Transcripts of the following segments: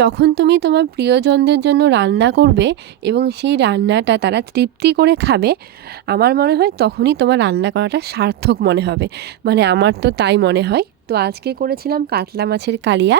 যখন তুমি তোমার প্রিয়জনদের জন্য রান্না করবে এবং সেই রান্নাটা তারা তৃপ্তি করে খাবে, আমার মনে হয় তখনই তোমার রান্না করাটা সার্থক মনে হবে। মানে আমার তো তাই মনে হয়। তো আজকে করেছিলাম কাতলা মাছের কালিয়া,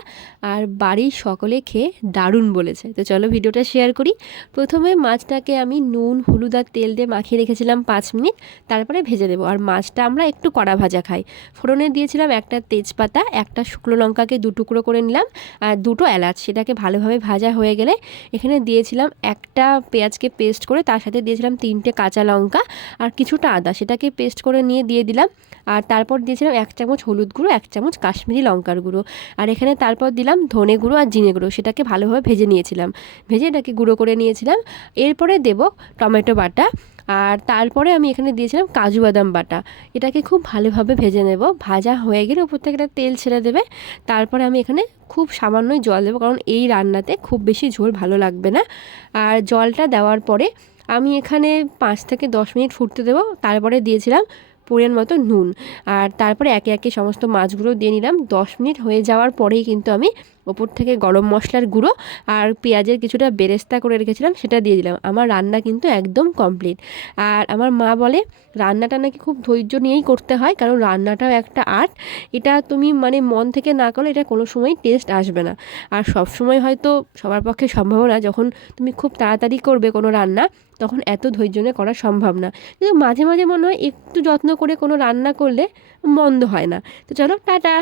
আর বাড়ির সকলে খেয়ে দারুণ বলেছে। তো চলো ভিডিওটা শেয়ার করি। প্রথমে মাছটাকে আমি নুন, হলুদ আর তেল দিয়ে মাখিয়ে রেখেছিলাম 5 মিনিট, তারপরে ভেজে দেবো। আর মাছটা আমরা একটু কড়া ভাজা খাই। ফোড়নে দিয়েছিলাম একটা তেজপাতা, একটা শুকনো লঙ্কাকে 2 টুকরো করে নিলাম, আর 2টো এলাচ। সেটাকে ভালোভাবে ভাজা হয়ে গেলে এখানে দিয়েছিলাম একটা পেঁয়াজকে পেস্ট করে, তার সাথে দিয়েছিলাম 3টে কাঁচা লঙ্কা আর কিছুটা আদা, সেটাকে পেস্ট করে নিয়ে দিয়ে দিলাম। আর তারপর দিয়েছিলাম 1 চামচ হলুদ গুঁড়ো, 1 চামচ কাশ্মীরি লঙ্কার গুঁড়ো, আর এখানে তারপর দিলাম ধনে গুঁড়ো আর জিরে গুঁড়ো। সেটাকে ভালোভাবে ভেজে নিয়েছিলাম, ভেজে এটাকে গুঁড়ো করে নিয়েছিলাম। এরপরে দেব টমেটো বাটা, আর তারপরে আমি এখানে দিয়েছিলাম কাজু বাদাম বাটা। এটাকে খুব ভালোভাবে ভেজে নেব। ভাজা হয়ে গেলে উপর থেকে একটা তেল ছেড়ে দেবে। তারপরে আমি এখানে খুব সামান্যই জল দেবো, কারণ এই রান্নাতে খুব বেশি ঝোল ভালো লাগবে না। আর জলটা দেওয়ার পরে আমি এখানে 5 থেকে 10 মিনিট ফুটতে দেবো। তারপরে দিয়েছিলাম পরিমাণ মতো নুন, আর তারপরে একে একে সমস্ত মাছগুলো দিয়ে নিলাম। 10 মিনিট হয়ে যাওয়ার পরেই কিন্তু আমি ওপর থেকে গরম মশলার গুঁড়ো আর পেঁয়াজের কিছুটা বেরেস্তা করে রেখেছিলাম, সেটা দিয়ে দিলাম। আমার রান্না কিন্তু একদম কমপ্লিট। আর আমার মা বলে রান্নাটা নাকি খুব ধৈর্য নিয়েই করতে হয়, কারণ রান্নাটাও একটা আর্ট। এটা তুমি মানে মন থেকে না করলে এটা কোনো সময় টেস্ট আসবে না। আর সব সময় হয়তো সবার পক্ষে সম্ভব না, যখন তুমি খুব তাড়াতাড়ি করবে কোনো রান্না, তখন এত ধৈর্য নিয়ে করা সম্ভব না। কিন্তু মাঝে মাঝে মনে হয় একটু যত্ন করে কোনো রান্না করলে মন্দ হয় না। তো চলো টাটা।